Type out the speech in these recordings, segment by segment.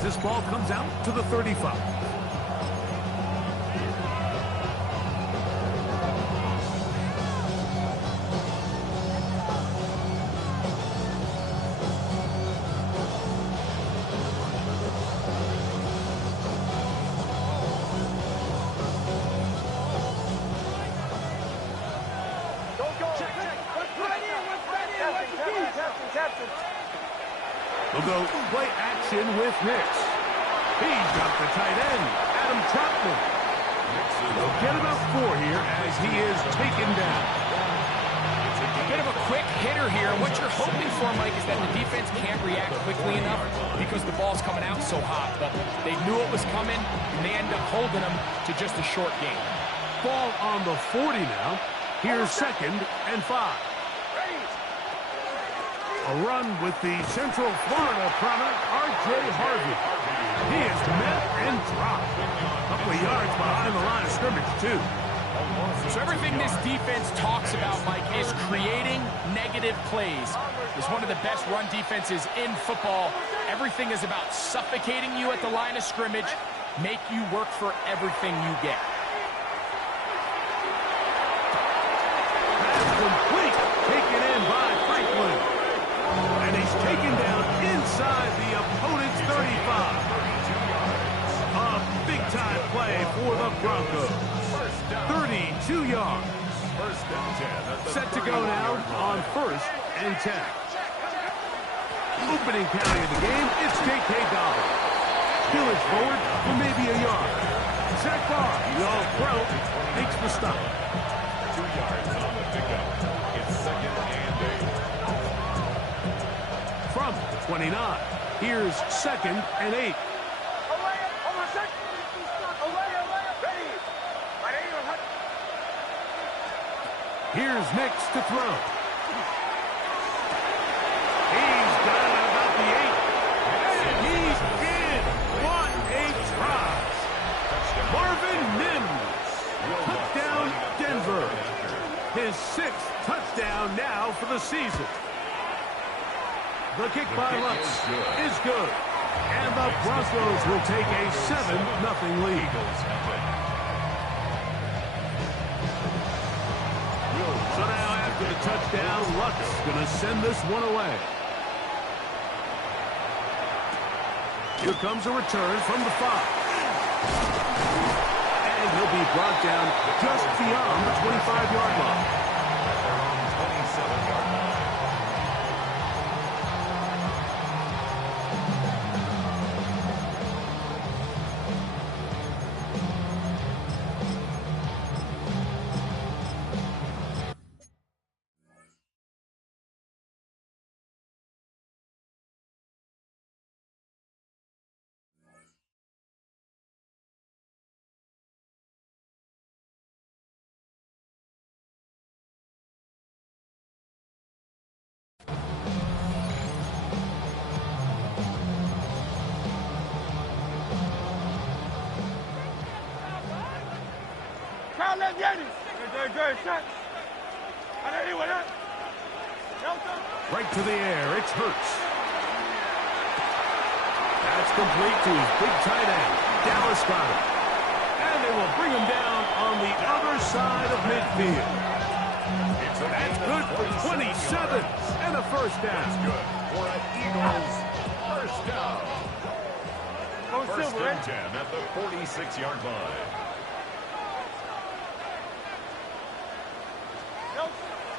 as this ball comes out to the 35. We'll go play action with Nix. He's got the tight end, Adam Troutman. They'll get about 4 here as he is taken down. A bit of a quick hitter here. What you're hoping for, Mike, is that the defense can't react quickly enough because the ball's coming out so hot. But they knew it was coming, and they end up holding them to just a short game. Ball on the 40 now. Here's 2nd and 5. A run with the Central Florida product, R.J. Harvey. He is met and dropped. A couple of yards behind the line of scrimmage, too. So everything this defense talks about, Mike, is creating negative plays. It's one of the best run defenses in football. Everything is about suffocating you at the line of scrimmage, make you work for everything you get. That's complete. Taken in by Franklin. And he's taken down inside the opponent's 35. A big-time play for the Broncos. 32 yards. Set to go now on 1st and 10. Opening carry of the game, it's J.K. Dobbins. Spillage forward for maybe a yard. Zach Barr, the all-pro, makes the stop. 2 yards on the pickup. It's 2nd and 8. From the 29, here's 2nd and 8. Here's Nix to throw. He's got it about the 8. And he's in. What a try. Marvin Mims. Touchdown, Denver. His 6th touchdown now for the season. The kick by Lutz is good. And the Broncos will take a 7-0 lead. So now after the touchdown, Lutz going to send this one away. Here comes a return from the 5. And he'll be brought down just beyond the 25-yard line. Right to the air, it's Hurts. That's complete to his big tight end, Dallas Goedert. And they will bring him down on the other side of midfield. That's good for 27 and a first down. That's good for an Eagles first down. First and 10 at the 46-yard line.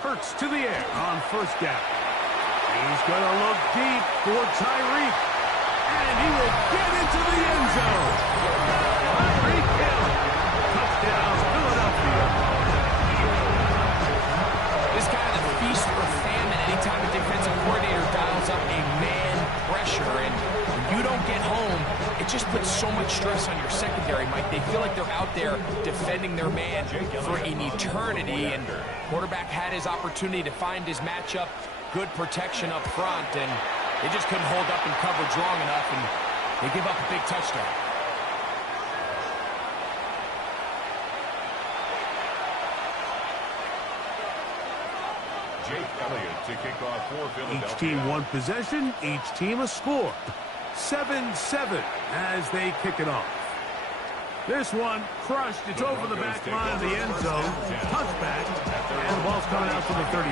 Hurts to the air on first down. He's going to look deep for Tyreek. And he will get into the end zone. Tyreek Hill. Touchdown, Philadelphia. This kind of feast or famine anytime a defensive coordinator dials up a man pressure. And when you don't get home, it just puts so much stress on your secondary, Mike. They feel like they're out there defending their man for an eternity. And quarterback had his opportunity to find his matchup, good protection up front, and they just couldn't hold up in coverage long enough, and they give up a big touchdown. Jake Elliott to kick off for Philadelphia. Each team one possession, each team a score. 7-7 as they kick it off. This one crushed. It's over the back line of the end zone. Touchback. And the ball's coming out to the 35.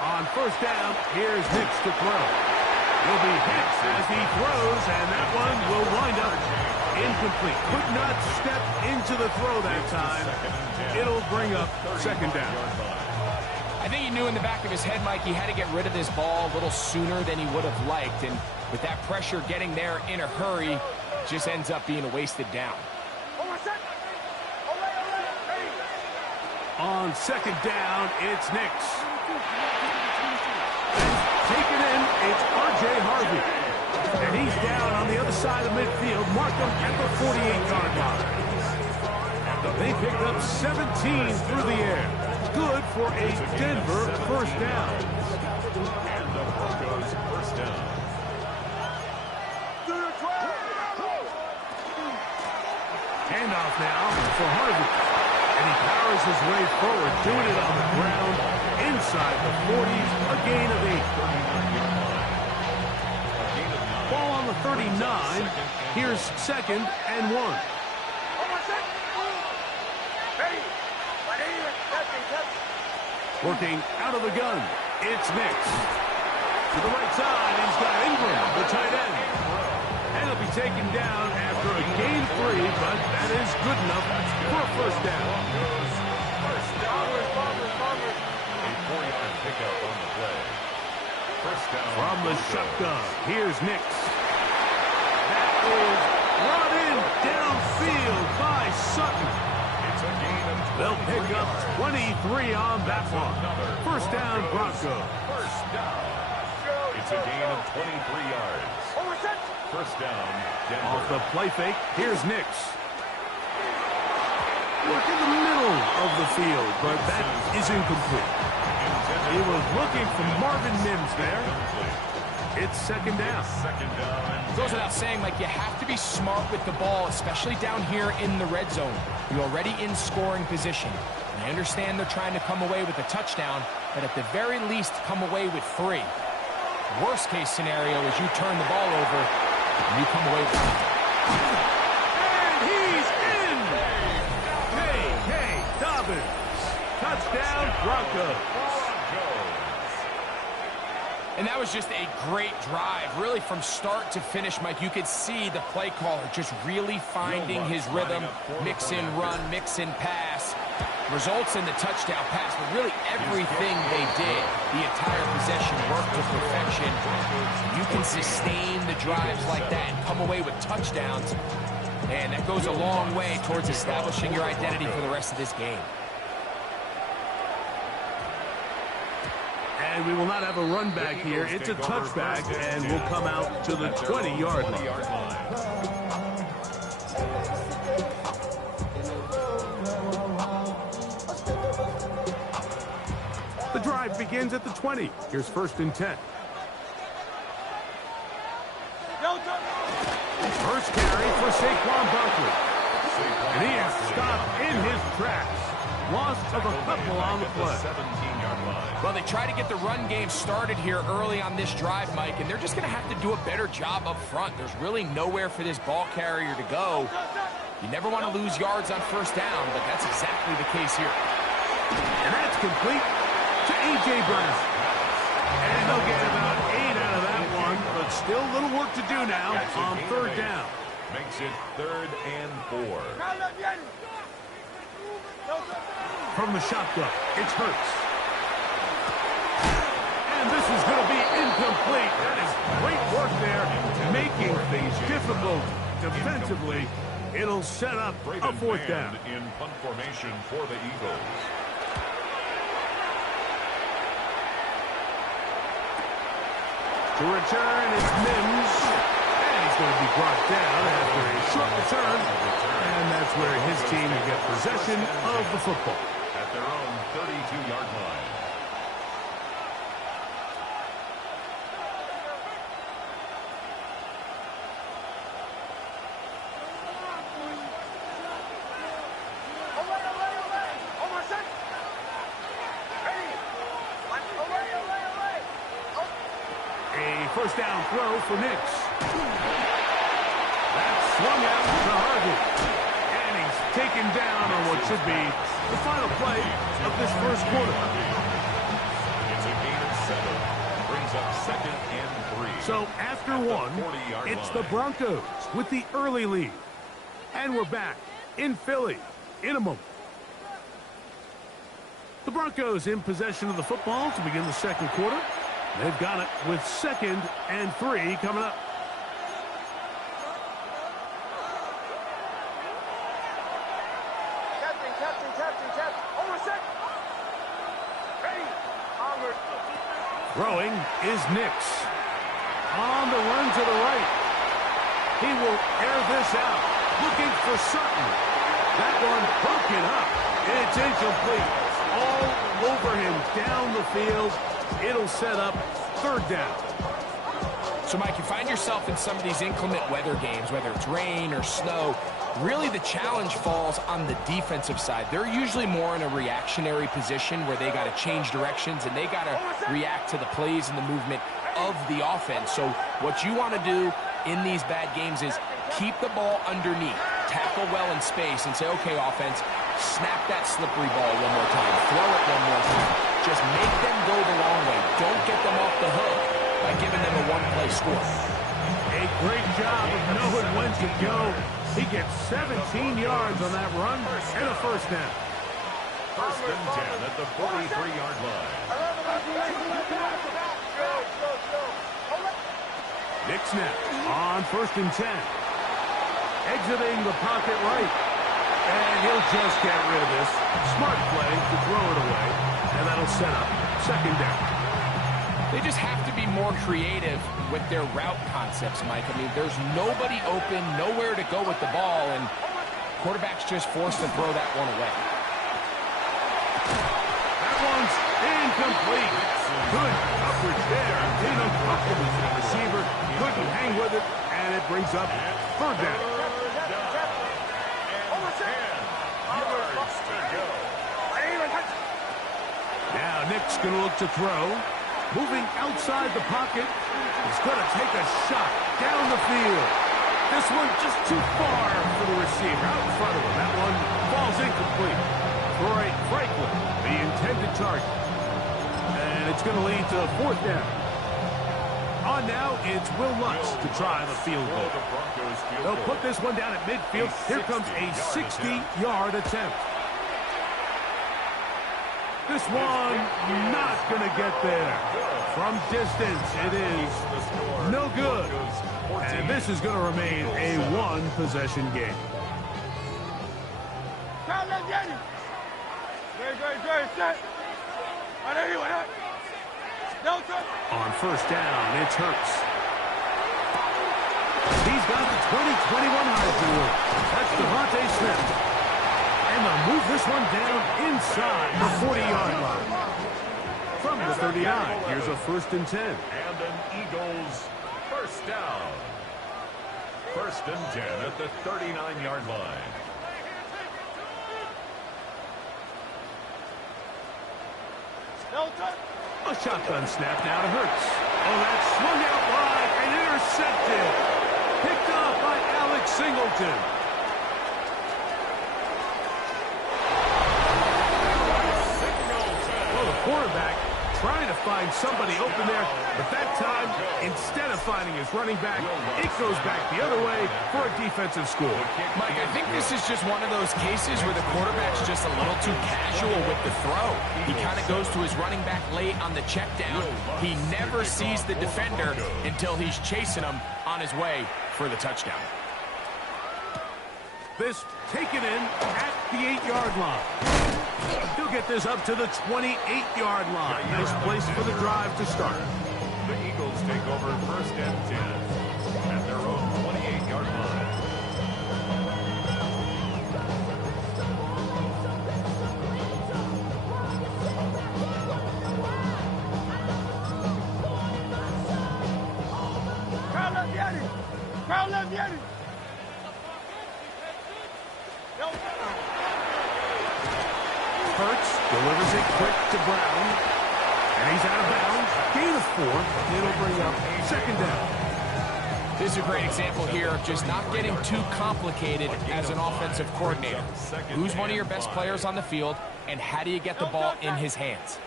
On first down, here's Hicks to throw. Will be Hicks as he throws, and that one will wind up incomplete. Could not step into the throw that time. It'll bring up second down. I think he knew in the back of his head, Mike, he had to get rid of this ball a little sooner than he would have liked. And with that pressure getting there in a hurry, just ends up being a wasted down. On second down, it's Nix. Taken in, it's R.J. Harvey. And he's down on the other side of midfield. Mark him at the 48-yard line. They picked up 17 through the air. Good for a Denver first down. And the Broncos first down. Handoff now for Harvey. And he powers his way forward, doing it on the ground, inside the 40s, a gain of 8. Ball on the 39. Here's second and 1. Working out of the gun, it's Nix. To the right side, he's got Ingram, the tight end. And he'll be taken down after a gain 3, but that is good enough for a first down. A 4-yard pickup on the play. First down. From the shotgun, here's Nix. That is brought in downfield by Sutton. It's a gain of 23. They'll pick up 23 on that one. First down, Broncos. First down. It's a gain of 23 yards. First down, Denver. Off the play fake, here's Nix. Work in the middle of the field, but that is incomplete. He was looking for Marvin Mims there. It's second down. Second down. It goes without saying, Mike, you have to be smart with the ball, especially down here in the red zone. You're already in scoring position. And I understand they're trying to come away with a touchdown, but at the very least, come away with 3. Worst case scenario is you turn the ball over and you come away with it. And he's in! K.K. Dobbins. Touchdown, Broncos. And that was just a great drive, really from start to finish, Mike. You could see the play caller just really finding his rhythm, mix in run, mix in pass. Results in the touchdown pass, but really everything they did, the entire possession worked to perfection. You can sustain the drives like that and come away with touchdowns, and that goes a long way towards establishing your identity for the rest of this game. And we will not have a run back here. It's a touchback, and we'll come out to the 20-yard line. The drive begins at the 20. Here's first and 10. First carry for Saquon Barkley. And he is stopped in his tracks. Loss of a couple on the play. 17-yard line. Well, they try to get the run game started here early on this drive, Mike, and they're just going to have to do a better job up front. There's really nowhere for this ball carrier to go. You never want to lose yards on first down, but that's exactly the case here. And that's complete to A.J. Brown. And they'll get about 8 out of that one, but still a little work to do now on third down. Makes it 3rd and 4. From the shotgun, it's Hurts. And this is going to be incomplete. That is great work there, making things difficult defensively. It'll set up a fourth down. In punt formation for the Eagles. To return, it's Mims. And he's going to be brought down after a short return. And that's where his team will get possession of the football. At their own 32-yard line. first down throw for Nix. That's swung out to Harvey. And he's taken down on what should be the final play of this first quarter. It's a gain of 7. Brings up 2nd and 3. So after one, it's the Broncos with the early lead. And we're back in Philly in a moment. The Broncos in possession of the football to begin the second quarter. They've got it with 2nd and 3 coming up. Captain. Over set. Ready. Onward. Throwing is Nix. On the run to the right. He will air this out. Looking for Sutton. That one broken up. It's incomplete. All over him down the field. It'll set up 3rd down. So, Mike, you find yourself in some of these inclement weather games, whether it's rain or snow, really the challenge falls on the defensive side. They're usually more in a reactionary position where they got to change directions and they got to react to the plays and the movement of the offense. So what you want to do in these bad games is keep the ball underneath, tackle well in space, and say, okay, offense, snap that slippery ball one more time, throw it one more time. Just make them go the long way. Don't get them off the hook by giving them a one-play score. A great job of knowing when to go. He gets 17 yards on that run and a first down. 1st and 10 at the 43-yard line. Nix now on 1st and 10. Exiting the pocket right. And he'll just get rid of this. Smart play to throw it away. And that'll set up 2nd down. They just have to be more creative with their route concepts, Mike. I mean, there's nobody open, nowhere to go with the ball, and quarterback's just forced to throw that one away. That one's incomplete. Good coverage there. Uncomfortable for the receiver. Couldn't hang with it, and it brings up 3rd down. Now Nick's going to look to throw. Moving outside the pocket. He's going to take a shot down the field. This one just too far for the receiver. Out in front of him. That one falls incomplete. Troy Franklin, the intended target. And it's going to lead to 4th down. On now, it's Will Lutz to try the field goal. They'll put this one down at midfield. Here comes a 60-yard attempt. This one not going to get there. From distance, it is no good. And this is going to remain a one-possession game. On 1st down, it's Hurts. He's got the 2021 Heisman Award. That's Devontae Smith. And they'll move this one down inside the 40-yard line. From the 39, here's a 1st and 10. And an Eagles 1st down. 1st and 10 at the 39-yard line. A shotgun snap now to Hurts. Oh, that's swung out wide and intercepted. Picked up by Alex Singleton. Well, the quarterback trying to find somebody open there, but that time, instead of finding his running back, it goes back the other way for a defensive score. Mike, I think this is just one of those cases where the quarterback's just a little too casual with the throw. He kind of goes to his running back late on the check down. He never sees the defender until he's chasing him on his way for the touchdown. This taken in at the 8-yard line. He'll get this up to the 28-yard line. Nice place for the drive to start. The Eagles take over 1st and 10 at their own 28-yard line. Crowd left, Yeti. Hurts delivers it quick to Brown. And he's out of bounds. Gain of 4. It'll bring up second down. This is a great example here of just not getting too complicated as an offensive coordinator. Who's one of your best players on the field, and how do you get the ball in his hands?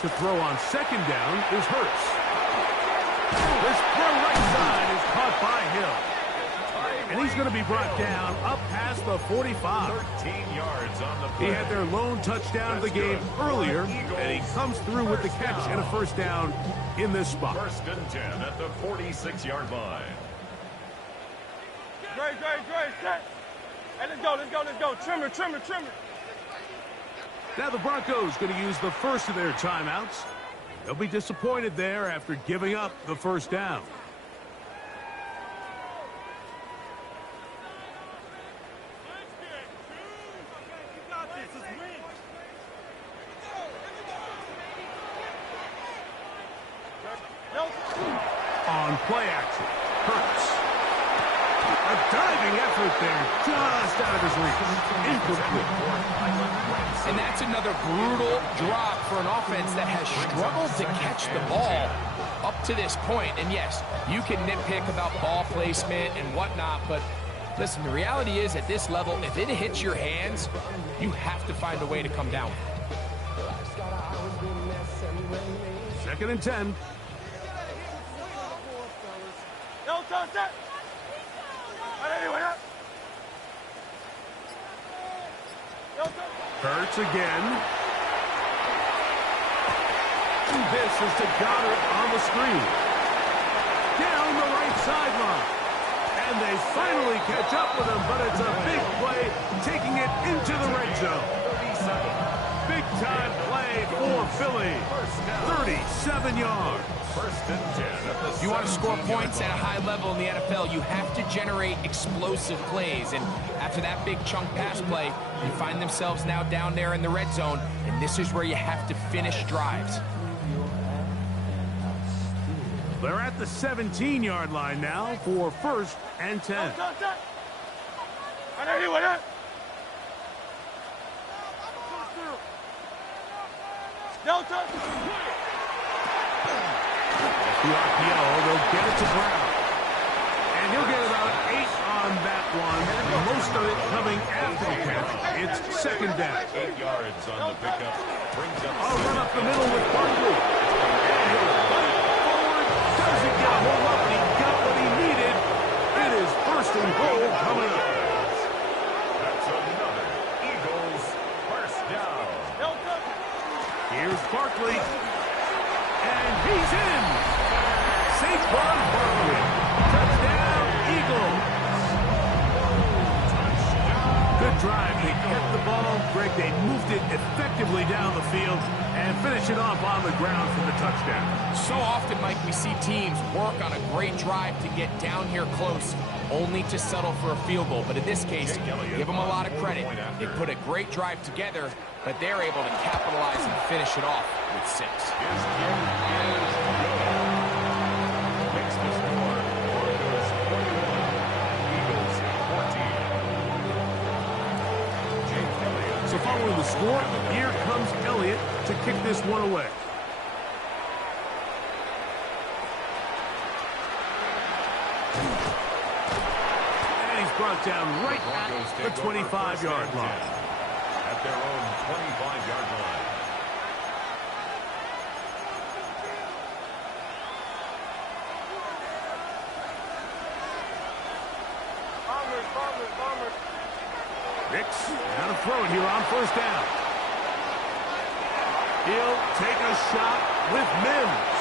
To throw on second down is Hurts. This throw right side is caught by Hill. And he's going to be brought down up past the 45. 13 yards on the play. He had their lone touchdown of the game earlier, and he comes through with the catch and a first down in this spot. First and 10 at the 46-yard line. Great, set. Hey, let's go. Trimmer. Now the Broncos going to use the first of their timeouts. They'll be disappointed there after giving up the first down. On play action, Hurts. A diving effort there, just out of his reach. Incomplete. And that's another brutal drop for an offense that has struggled to catch the ball up to this point. And yes, you can nitpick about ball placement and whatnot, but listen, the reality is at this level, if it hits your hands, you have to find a way to come down. Second and 10. Hurts again. This is to Goddard on the screen. Down the right sideline. And they finally catch up with him, but it's a big play, taking it into the red zone. Big-time play for Philly. 37 yards. First and 10 at the If you want to score points at a high level in the NFL, you have to generate explosive plays. And after that big chunk pass play, you find themselves now down there in the red zone, and this is where you have to finish drives. They're at the 17-yard line now for first and 10. The RPO, they'll get it to Brown. And he'll get about 8 on that one. Most of it coming after the catch. It's second down. 8 yards on the pickup. Brings up I'll run up the middle with Barkley. And he'll fight forward. Doesn't get a whole lot, but he got what he needed. It is first and goal coming up. That's another Eagles first down. Here's Barkley. And he's in. Saquon Barkley. Touchdown, Eagles. Good drive. They kept the ball. Greg, they moved it effectively down the field and finish it off on the ground for the touchdown. So often, Mike, we see teams work on a great drive to get down here close, only to settle for a field goal. But in this case, give them a lot of credit. They put a great drive together, but they're able to capitalize and finish it off with 6. Makes the score. Broncos 41, Eagles 14. Jake Elliott. So following the score, here comes Elliott to kick this one away. And he's brought down right at the 25-yard line. At their own 25-yard line. Bombers. Hicks, now to throw it here on first down. He'll take a shot with Mims.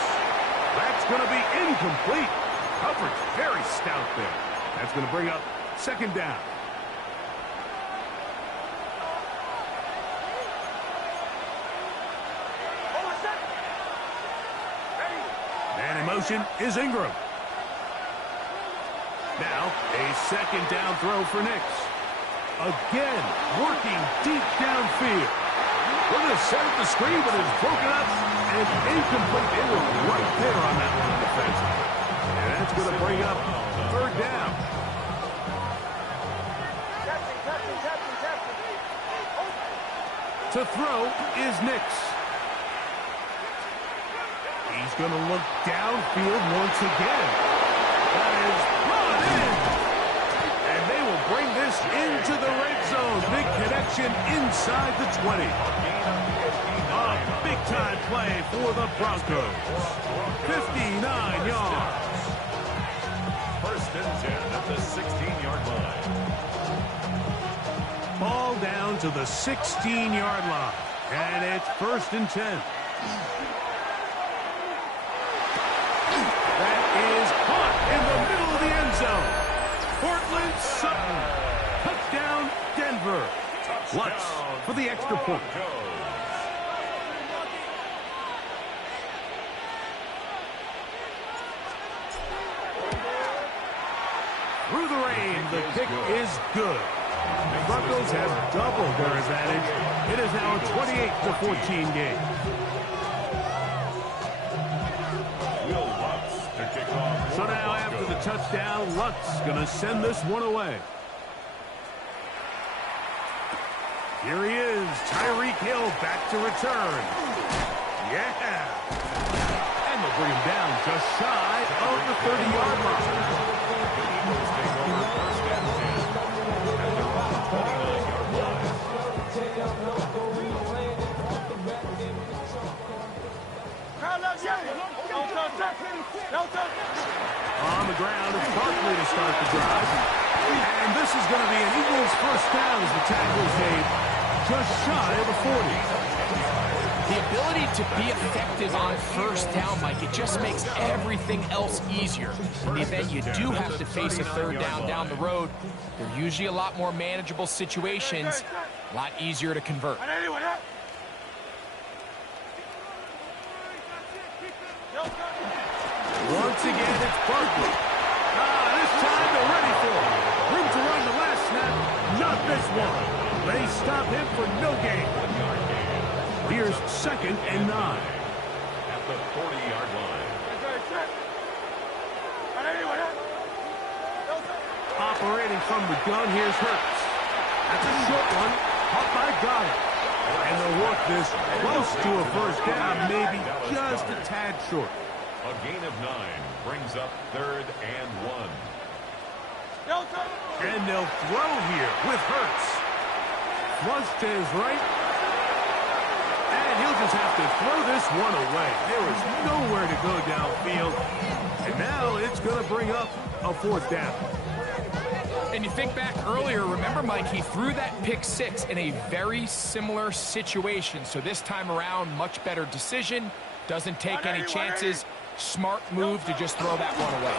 That's going to be incomplete. Coverage very stout there. That's going to bring up second down. And in motion is Ingram. Now, a second down throw for Nix. Again, working deep downfield. We're going to set up the screen, but it's broken up and incomplete. They were right there on that one defensively. And that's going to bring up third down. Captain. To throw is Nix. going to look downfield once again. That is brought in. And they will bring this into the red zone. Big connection inside the 20. A big-time play for the Broncos. 59 yards. First and 10 at the 16-yard line. Ball down to the 16-yard line. And it's first and 10. That is caught in the middle of the end zone. Portland Sutton. Touchdown, Denver. Lutz for the extra point. Through the rain, the kick is good. The Broncos have doubled their advantage. It is now a 28-14 game. So now after the touchdown, Lutz going to send this one away. Here he is, Tyreek Hill back to return. Yeah. And they'll bring him down just shy of the 30-yard line. On the ground, it's Barkley to start the drive. And this is going to be an Eagles first down as the tackle is made just shy of the 40. The ability to be effective on first down, Mike, it just makes everything else easier. In the event you do have to face a third down the road, they're usually a lot more manageable situations, a lot easier to convert. Once again, it's Barkley. This time they're ready for it. Room to run the last snap. Not this one. They stop him for no gain. Here's second and 9. At the 40-yard line. Operating from the gun, here's Hurts. That's a short one. Caught by Goddard. And they'll work this close to a first down, maybe just a tad short. A gain of 9 brings up 3rd and 1. And they'll throw here with Hurts. Flush to his right. And he'll just have to throw this one away. There is nowhere to go downfield. And now it's going to bring up a fourth down. And you think back earlier, remember, Mike, he threw that pick 6 in a very similar situation. So this time around, much better decision. Doesn't take any chances. Smart move to just throw that one away.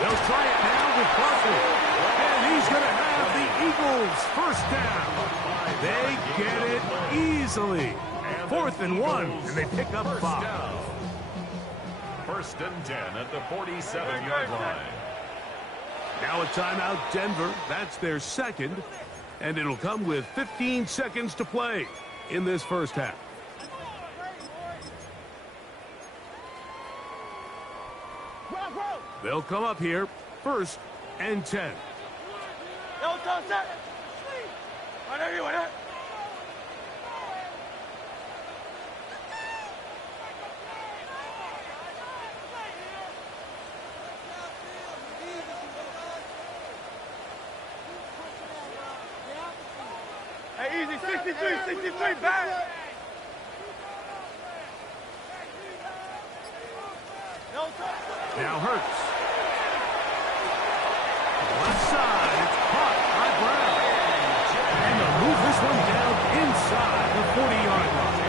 They'll try it now with Barkley. And he's going to have the Eagles first down. They get it easily. 4th and 1, and they pick up 5. First and 10 at the 47-yard line. Now a timeout, Denver. That's their second. And it'll come with 15 seconds to play in this first half. They'll come up here, 1st and 10. Hey, easy, 63, back. Now Hurts. Left side, it's caught by Brown. And they'll move this one down inside the 40-yard line.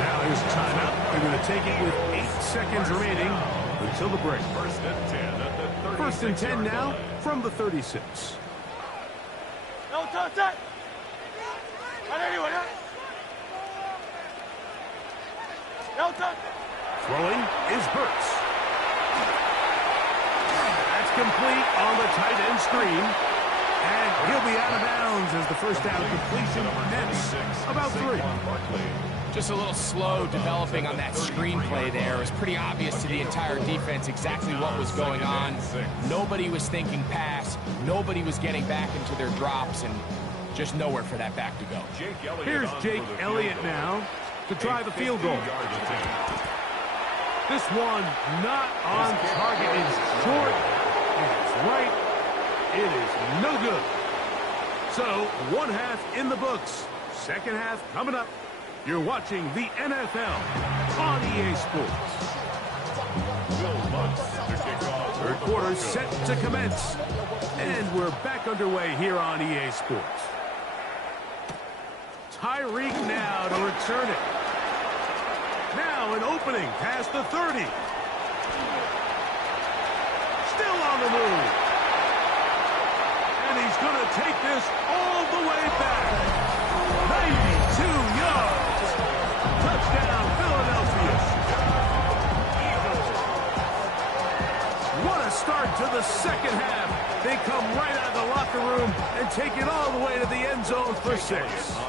Now here's a timeout. They're going to take it with 8 seconds remaining until the break. First and 10 at the 36. First and 10 now from the 36. No touch that. No touch. Throwing is Hurts. That's complete on the tight end screen. And he'll be out of bounds as the first down completion nets about 3. Just a little slow developing on that screenplay there. It was pretty obvious to the entire defense exactly what was going on. Nobody was thinking pass. Nobody was getting back into their drops, and just nowhere for that back to go. Here's Jake Elliott now to try the field goal. This one not on target. It's short. It is right. It is no good. So, one half in the books. Second half coming up. You're watching the NFL on EA Sports. Third quarter set to commence. And we're back underway here on EA Sports. Tyreek now to return it. Now an opening past the 30. Still on the move. And he's going to take this all the way back. 92 yards. Touchdown, Philadelphia. What a start to the second half. They come right out of the locker room and take it all the way to the end zone for 6.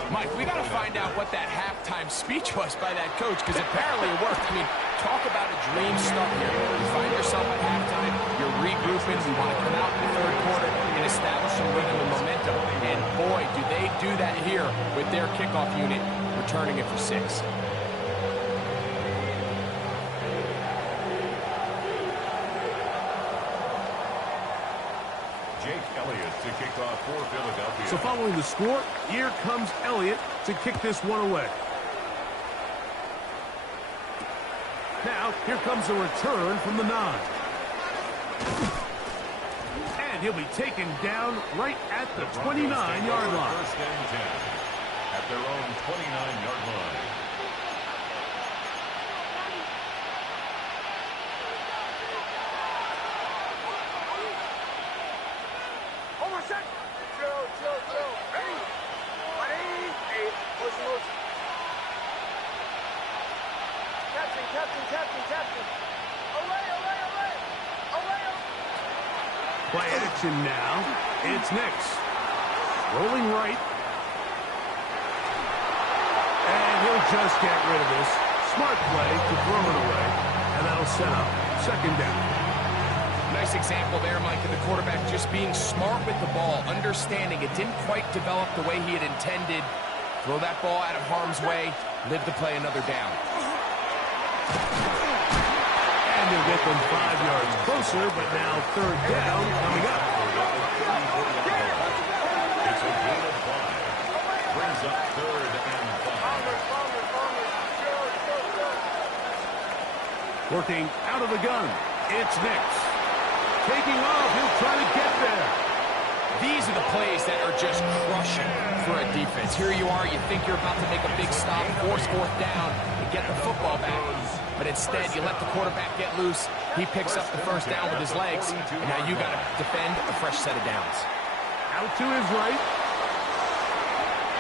Mike, we got to find out what that halftime speech was by that coach, because apparently it worked. I mean, talk about a dream start here. You find yourself at halftime, you're regrouping, you want to come out in the third quarter and establish some rhythm and momentum. And boy, do they do that here with their kickoff unit, returning it for 6. To kick off for Philadelphia. So following the score, here comes Elliott to kick this one away. Now, here comes a return from the 9. And he'll be taken down right at the 29-yard line. First and 10 at their own 29-yard line. Play action now. It's Nix. Rolling right. And he'll just get rid of this. Smart play to throw it away. And that'll set up second down. Nice example there, Mike, of the quarterback just being smart with the ball, understanding it didn't quite develop the way he had intended. Throw that ball out of harm's way, live to play another down. And they'll get them 5 yards closer, but now third down coming up. It's a gain of 5. Brings up third and 5. Working out of the gun. It's Nix. Taking off, he'll try to get there. These are the plays that are just crushing for a defense. Here you are, you think you're about to make a big stop, force fourth down, and get the football back. But instead, you let the quarterback get loose. He picks up the first down with his legs, and now you got to defend a fresh set of downs. Out to his right.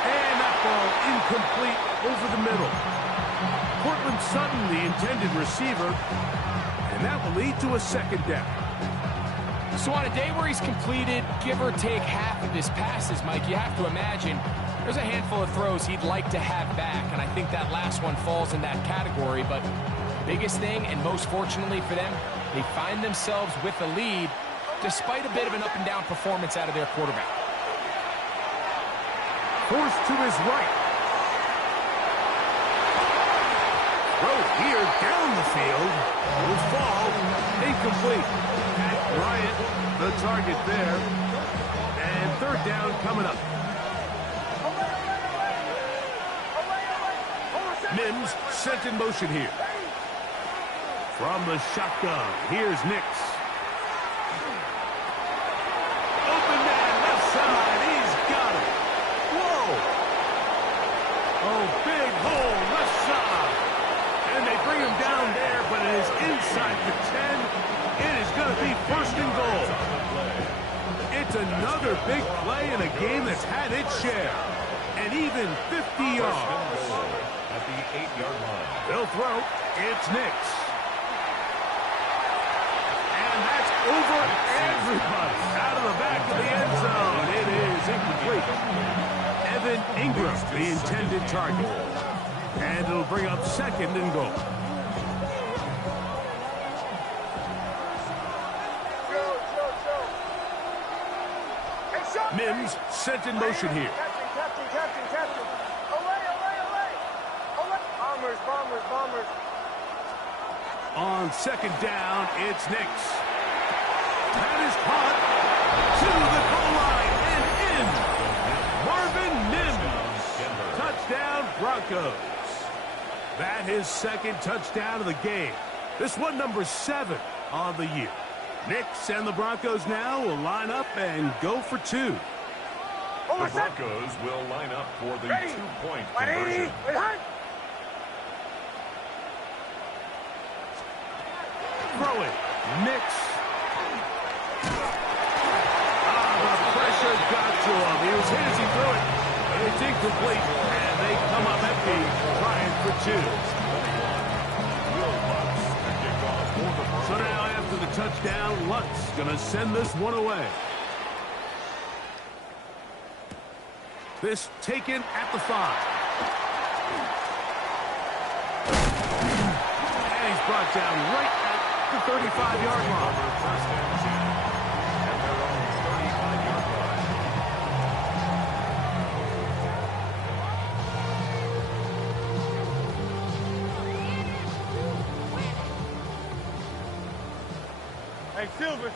And that ball incomplete over the middle. Cortland Sutton, the intended receiver, and that will lead to a second down. So on a day where he's completed, give or take half of his passes, Mike, you have to imagine there's a handful of throws he'd like to have back, and I think that last one falls in that category. But biggest thing, and most fortunately for them, they find themselves with a lead despite a bit of an up-and-down performance out of their quarterback. Forced to his right. Throw here down the field. Will fall. Incomplete. Pat Bryant, the target there. And third down coming up. Mims sent in motion here. From the shotgun, here's Nix. Open man, left side, he's got it. Whoa! Oh, big hole, left side. And they bring him down there, but it is inside the 10. It is going to be first and goal. It's another big play in a game that's had its share. And even 50 yards. At the 8-yard line. They'll throw. It's Nix. And that's over everybody. Out of the back of the end zone. It is incomplete. Evan Ingram, the intended target. And it'll bring up second and goal. Mims sent in motion here. Captain. Away. Bombers. On second down, it's Nix. That is caught to the goal line and in. Marvin Mims. Touchdown, Broncos. That is second touchdown of the game. This one number 7 on the year. Nix and the Broncos now will line up and go for 2. The Broncos will line up for the 2-point conversion. Throw it. Nix. The pressure got to him. He was hit as he threw it. But it's incomplete. And they come up empty, trying for 2. So now after the touchdown, Lutz going to send this one away. This taken at the 5. And he's brought down right at the 35-yard line. First and 10 at their own 35-yard line. Hey, Silver.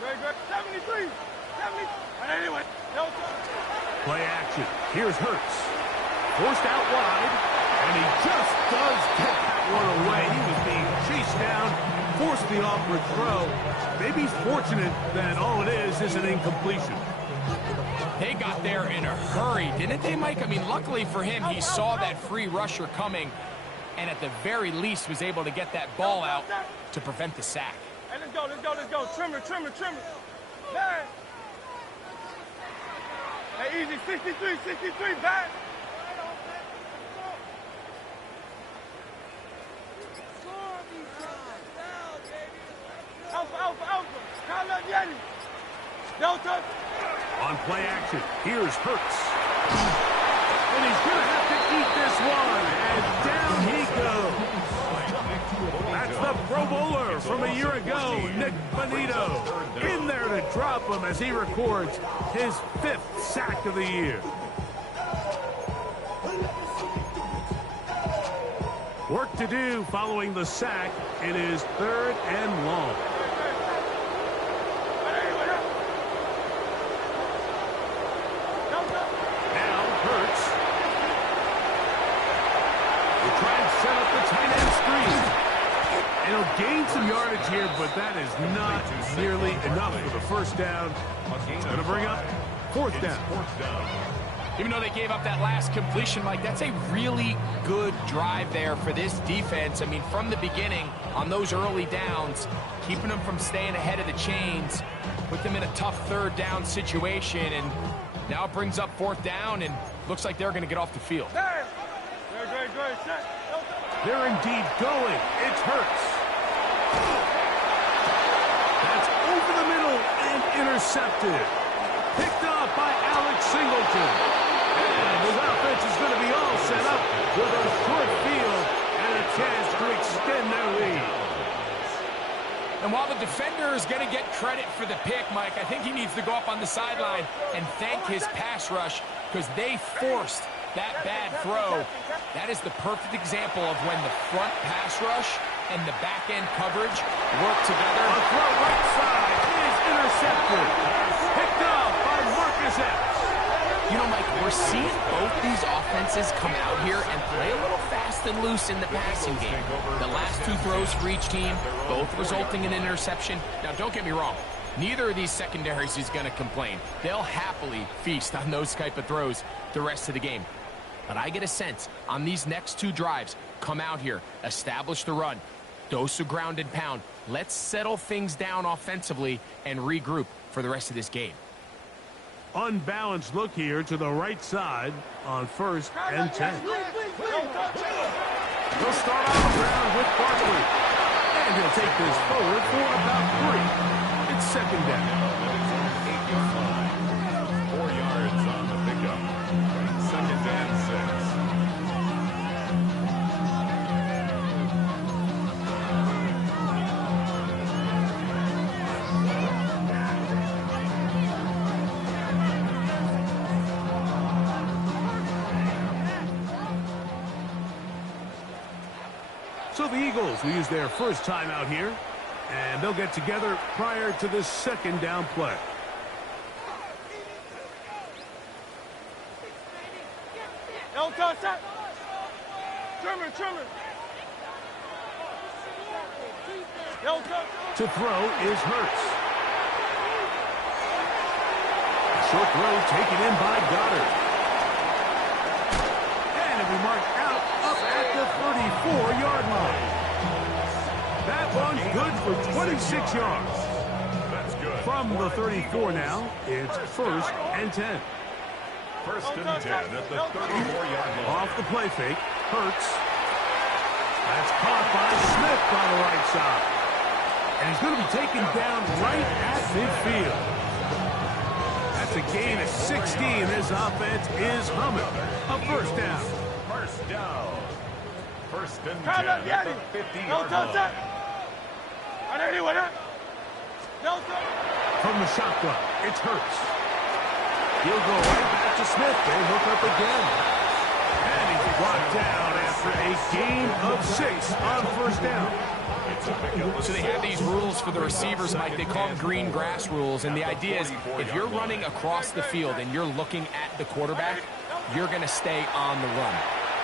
Great. 73. 70. And anyway, Play action. Here's Hurts. Forced out wide. And he just does get that one away. He was being chased down. Forced the awkward throw. Maybe he's fortunate that all it is an incompletion. They got there in a hurry, didn't they, Mike? I mean, luckily for him, he saw that free rusher coming, and at the very least was able to get that ball out to prevent the sack. Hey, let's go. Trimmer. Man. Hey, easy. 63, back. Alpha. Count up, Yeti. Delta. On play action, here's Hurts. And he's going to have to eat this one. And down he goes. That's the Pro Bowler from a year ago, Nick Bonito. In there to drop him as he records his 5th sack of the year. Work to do following the sack. It is 3rd and long. Now Hurts will try and set up the tight end screen. And he'll gain some yardage here, but that is not nearly enough for the first down. It's going to bring up 4th down. Even though they gave up that last completion, Mike, that's a really good drive there for this defense. I mean, from the beginning, on those early downs, keeping them from staying ahead of the chains, put them in a tough 3rd down situation, and now it brings up 4th down, and looks like they're going to get off the field. Great. They're indeed going. It's Hurts. That's over the middle and intercepted. Picked up by Alex Singleton. And his offense is going to be all set up with a short field and a chance to extend their lead. And while the defender is going to get credit for the pick, Mike, I think he needs to go up on the sideline and thank his pass rush because they forced that bad throw. That is the perfect example of when the front pass rush and the back-end coverage work together. A throw right side is intercepted. Picked up by Marcus Epps. You know, Mike, we're seeing both these offenses come out here and play a little fast and loose in the passing game. The last 2 throws for each team, both resulting in an interception. Now, don't get me wrong. Neither of these secondaries is going to complain. They'll happily feast on those type of throws the rest of the game. But I get a sense on these next 2 drives, come out here, establish the run, dose of ground and pound. Let's settle things down offensively and regroup for the rest of this game. Unbalanced look here to the right side on 1st and 10. They'll start on the ground with Barkley. And he'll take this forward for about 3. It's 2nd down. 4 yards on the pickup. 2nd and 6. So the Eagles will use their first time out here, and they'll get together prior to the second down play. No touch that. Trimmer. No touch. To throw is Hurts. Short throw taken in by Goddard. And it'll be marked out up at the 34-yard line. That one's good for 26 yards. That's good. From the 34 now, it's 1st and 10. 1st and 10 at the 34-yard line. Off the play fake, Hurts. That's caught by Smith on the right side. And he's going to be taken down right at midfield. That's a gain of 16. This offense is humming. A 1st down. 1st down. 1st and 10 Come on, at Yanni. the 50-yard No touch that. line. On anyone, huh? No touch. From the shotgun, it's Hurts. He'll go right back to Smith. They hook up again. And he's brought down after a gain of 6 on 1st down. So they have these rules for the receivers, Mike. They call them green grass rules. And the idea is if you're running across the field and you're looking at the quarterback, you're going to stay on the run.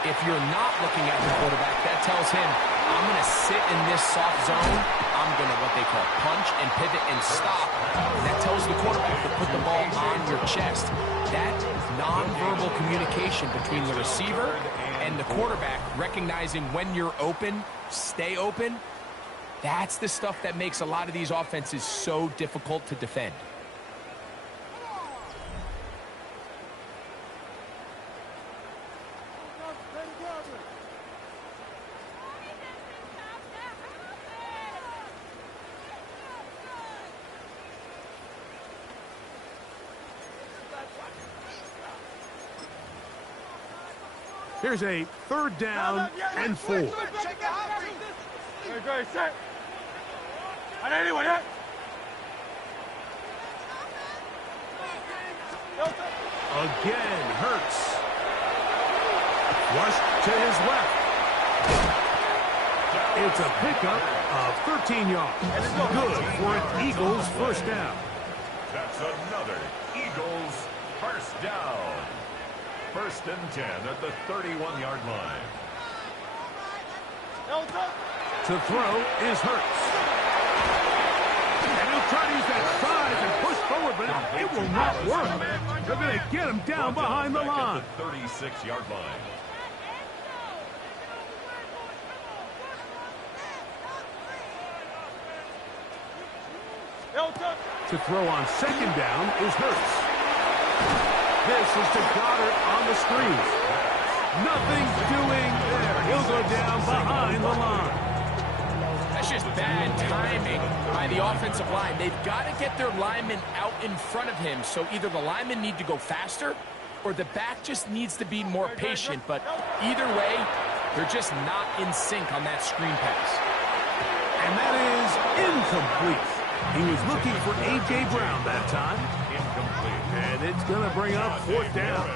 If you're not looking at the quarterback, that tells him, I'm going to sit in this soft zone. I'm going to what they call punch and pivot and stop. And that tells the quarterback to put the ball on your chest. That nonverbal communication between the receiver and the quarterback, recognizing when you're open, stay open, that's the stuff that makes a lot of these offenses so difficult to defend. Here's a 3rd down and 4. Great, set. On anyone, huh? No touch. Again, Hurts. Flush to his left. It's a pickup of 13 yards. Good for an Eagles 1st down. That's another Eagles 1st down. 1st and 10 at the 31-yard line. No touch. To throw is Hurts. And he'll try to use that size and push forward, but it will not work. They're going to get him down behind the line. At the 36-yard line. No touch. To throw on 2nd down is Hurts. This is to Goddard on the screen. Nothing doing there. He'll go down behind the line. That's just bad timing by the offensive line. They've got to get their linemen out in front of him, so either the linemen need to go faster or the back just needs to be more patient. But either way, they're just not in sync on that screen pass. And that is incomplete. He was looking for A.J. Brown that time. Incomplete. And it's going to bring up 4th down.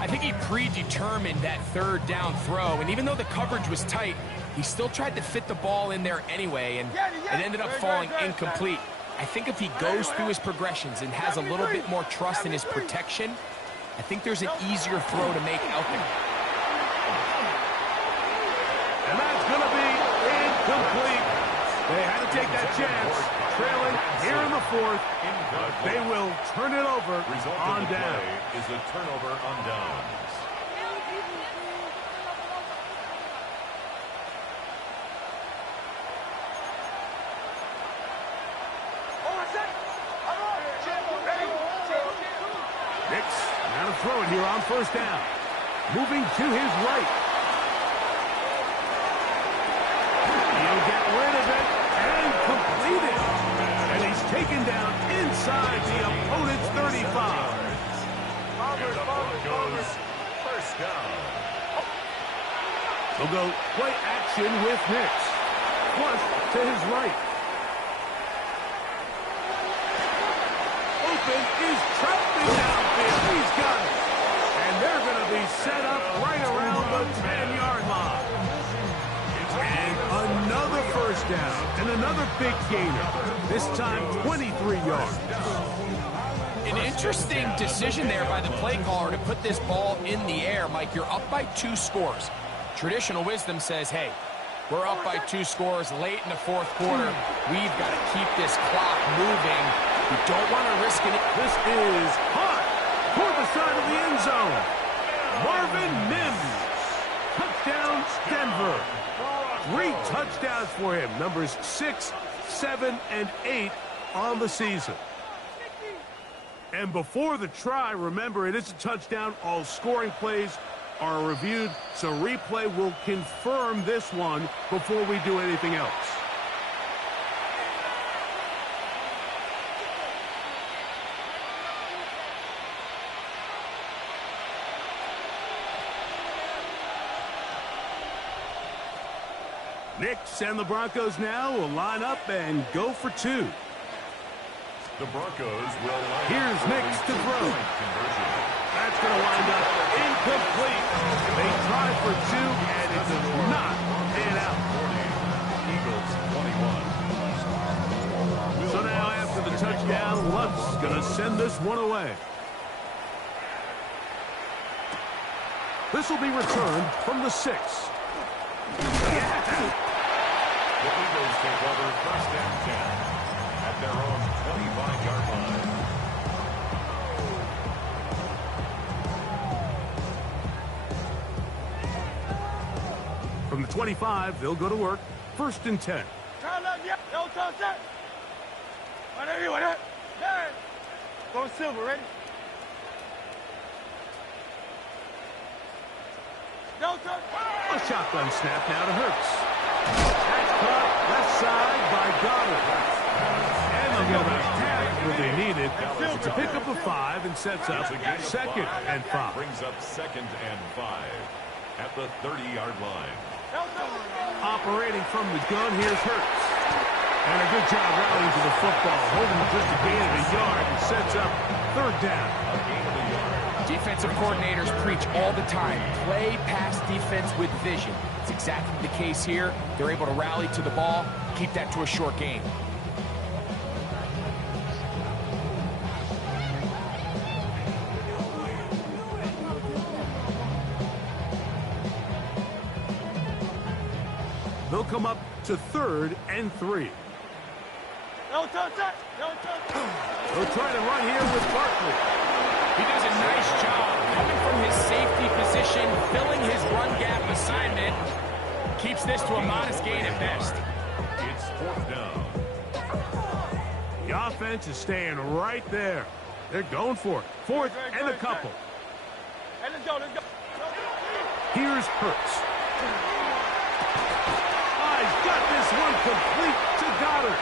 I think he predetermined that 3rd down throw, and even though the coverage was tight, he still tried to fit the ball in there anyway, and it ended up falling incomplete. I think if he goes through his progressions and has a little bit more trust in his protection, I think there's an easier throw to make out there. And that's going to be incomplete. They had to take that chance. Trailing here in the 4th. They will turn it over on down. Is a turnover on downs. Nix now to throw it here on 1st down. Moving to his right. He'll get rid of it and complete it. And he's taken down inside the opponent's 35. And the Broncos 1st down. He'll go play action with Nix. Flush to his right. Open is trapping downfield. He's got it. And they're going to be set up right around the 10-yard line. down, and another big gainer. This time, 23 yards. An interesting decision there by the play caller to put this ball in the air. Mike, you're up by 2 scores. Traditional wisdom says, hey, we're up by 2 scores late in the fourth quarter. We've got to keep this clock moving. We don't want to risk it. This is hot toward the side of the end zone. Marvin Mims. Touchdown, Denver. 3 touchdowns for him. Numbers 6, 7, and 8 on the season. And before the try, remember, it is a touchdown. All scoring plays are reviewed, so replay will confirm this one before we do anything else. Knicks and the Broncos now will line up and go for 2. The Broncos will line Here's up Knicks to throw. conversion. That's going to wind up incomplete. They tried for 2, and it does not pan out. Eagles 21. So now after the touchdown, Lunt's going to send this one away. This will be returned from the 6. The Eagles take over 1st and 10 at their own 25-yard line. From the 25, they'll go to work. 1st and 10. Go Silver, ready? A shotgun snap now to Hurts. That's caught left side by Goddard. And they'll get about half what they needed to pick up a 5 and sets up 2nd and 5. Brings up 2nd and 5 at the 30-yard line. Operating from the gun, here's Hurts. And a good job rallying to the football, holding just a gain of a yard and sets up 3rd down. A gain of a yard. Defensive coordinators preach all the time, play pass defense with vision. It's exactly the case here. They're able to rally to the ball, keep that to a short gain. They'll come up to 3rd and 3. They'll try to run here with Barkley. He does a nice job coming from his safety position, filling his run gap assignment. Keeps this to a modest gain at best. It's 4th down. The offense is staying right there. They're going for it. 4th and a couple. Hey, let's go. Here's Hurts. He's got this one complete to Goddard.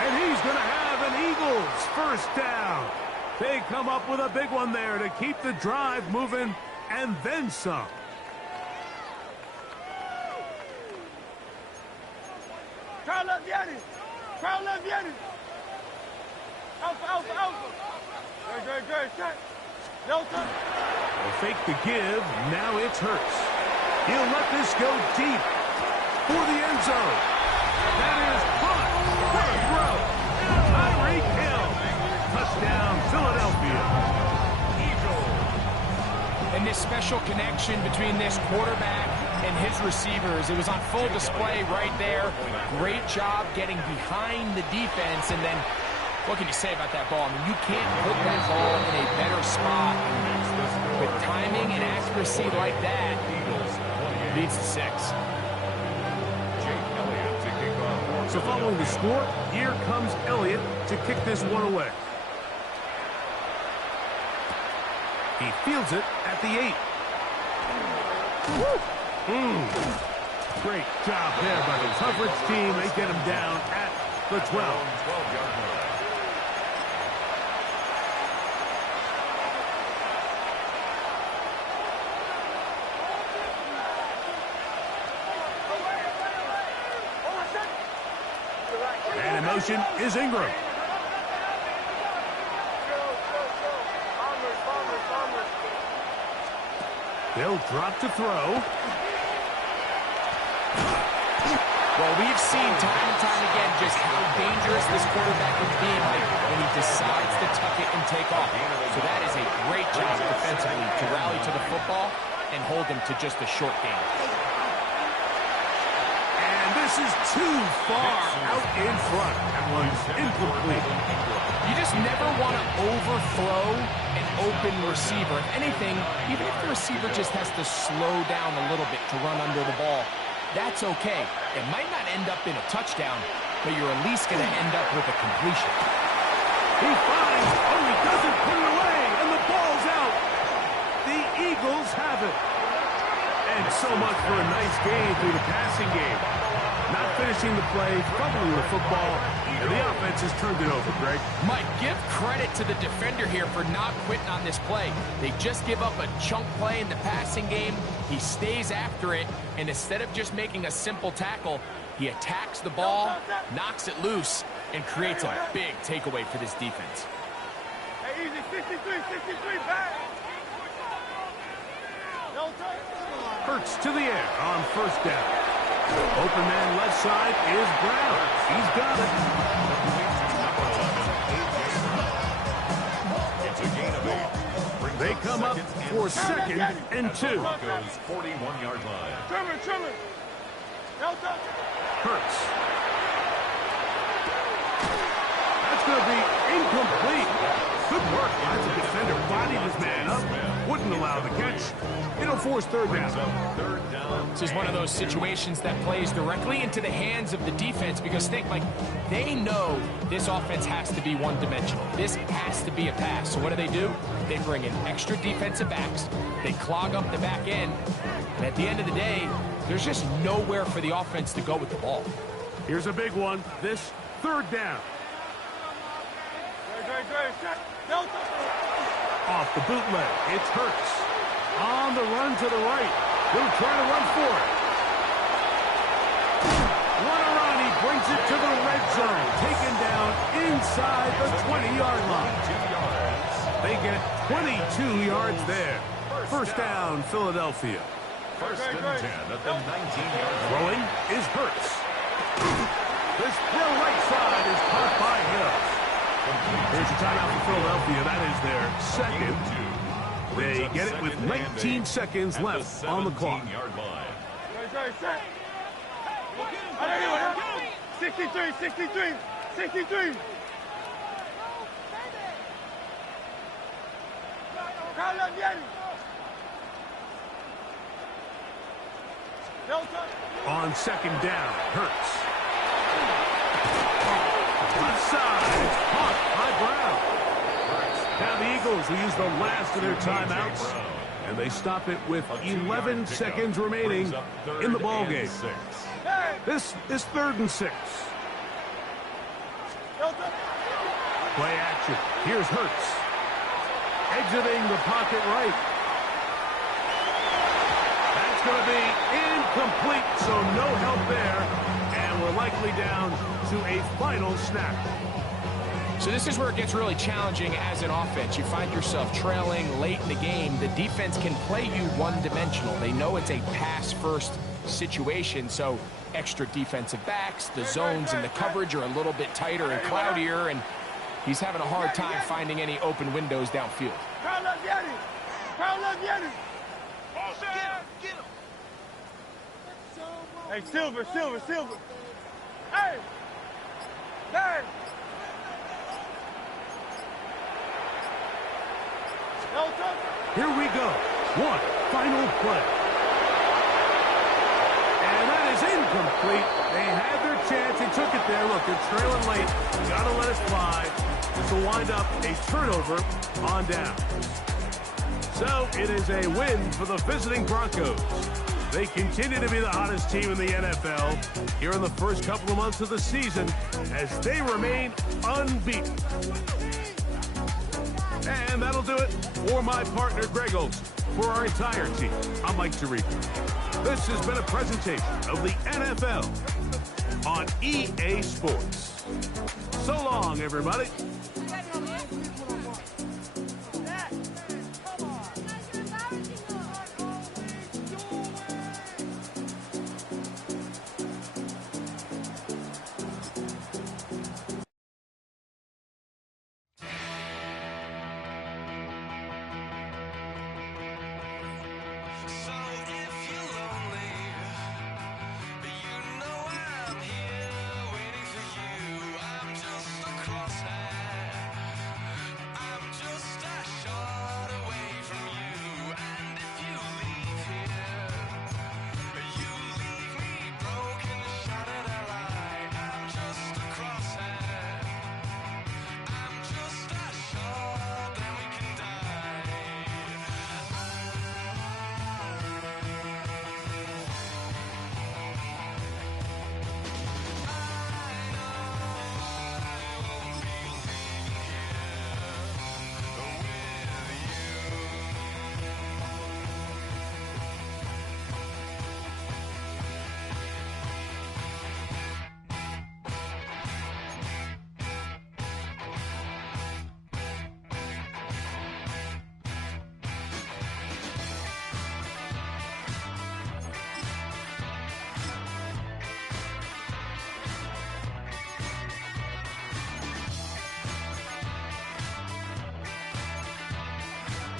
And he's going to have an Eagles 1st down. They come up with a big one there to keep the drive moving and then some. They'll fake the give. Now it's Hurts. He'll let this go deep for the end zone. That is caught. What a throw. Tyreek Hill. Touchdown, Philadelphia. And this special connection between this quarterback and his receivers, it was on full display right there. Great job getting behind the defense. And then, what can you say about that ball? I mean, you can't put that ball in a better spot. With timing and accuracy like that, leads to 6. So following the score, here comes Elliott to kick this one away. He fields it at the 8. Great job there by the coverage team. They get him down at the 12. 12-yard line. And in motion is Ingram. They'll drop to throw. Well, we've seen time and time again just how dangerous this quarterback can be, Mike, when he decides to tuck it and take off. So that is a great job defensively to rally to the football and hold them to just a short game. And this is too far out in front. That one's incomplete. You just never want to overthrow an open receiver. If anything, even if the receiver just has to slow down a little bit to run under the ball, that's okay. It might not end up in a touchdown, but you're at least going to end up with a completion. He finds, oh, he doesn't put it away, and the ball's out. The Eagles have it. And so much for a nice game through the passing game. Not finishing the play, fumbling the football, and the offense has turned it over, Greg. Mike, give credit to the defender here for not quitting on this play. They just give up a chunk play in the passing game. He stays after it, and instead of just making a simple tackle, he attacks the ball, knocks it loose, and creates a big takeaway for this defense. Hey, easy, 63, back. No touch. Hurts to the air on first down. Open man left side is Brown. He's got it. It's a gain of 8. They come up for 2nd and 2. Broncos 41-yard line. Trimmer. No touch. Hurts. That's going to be incomplete. Good work. That's a defender. Bodied his man up. Wouldn't allow the catch. It'll force third down. This is one of those situations that plays directly into the hands of the defense because think, Mike, they know this offense has to be one-dimensional. This has to be a pass. So what do? They bring in extra defensive backs. They clog up the back end. And at the end of the day, there's just nowhere for the offense to go with the ball. Here's a big one. This third down. Off the bootleg. It's Hurts. On the run to the right. He'll try to run for it. What a run. He brings it to the red zone. Taken down inside the 20-yard line. They get 22 yards there. First down, Philadelphia. First and 10 at the 19-yard line. Throwing is Hurts. This throw right side is caught by Hill. Here's a timeout for Philadelphia. That is their second. They get it with 19 seconds left on the clock. 63. On second down, Hurts. Left side, it's caught by Brown. Now the Eagles will use the last of their timeouts, and they stop it with 11 seconds remaining in the ballgame. This is 3rd and 6. Play action. Here's Hurts. Exiting the pocket right. That's going to be incomplete, so no help there, and we're likely down to a final snap. So this is where it gets really challenging as an offense. You find yourself trailing late in the game. The defense can play you one-dimensional. They know it's a pass-first situation, so extra defensive backs, the zones and the coverage are a little bit tighter and cloudier, and he's having a hard time finding any open windows downfield. Hey, Silver. Hey! Here we go. One final play. And that is incomplete. They had their chance. They took it there. Look, they're trailing late. Got to let it fly. This will wind up a turnover on down. So it is a win for the visiting Broncos. They continue to be the hottest team in the NFL here in the first couple of months of the season as they remain unbeaten. And that'll do it for my partner, Greg Olson. For our entire team, I'm Mike Tirico. This has been a presentation of the NFL on EA Sports. So long, everybody.